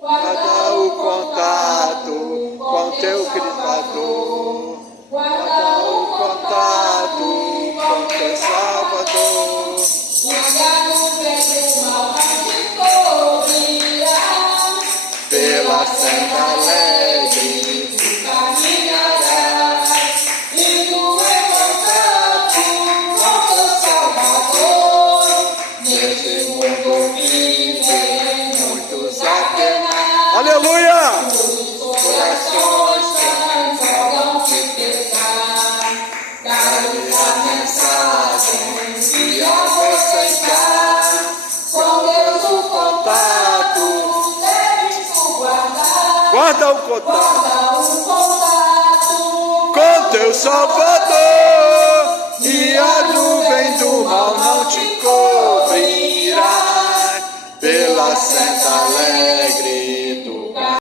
Guarda o contato com teu Criador. Guarda o contato com teu Salvador. Guarda no bem do mal não te cobrirá. Pela senda alegre Tu caminharás. E no contato com teu Salvador. Neste mundo vivem muitos a penar. Aleluia! Corações cansam de pecar. Dá-lhe a mensagem que a aceitar. Com Deus o contato deves tu guardar. Guarda o contato Guarda o contato com teu Salvador. E a nuvem do mal não te cobre.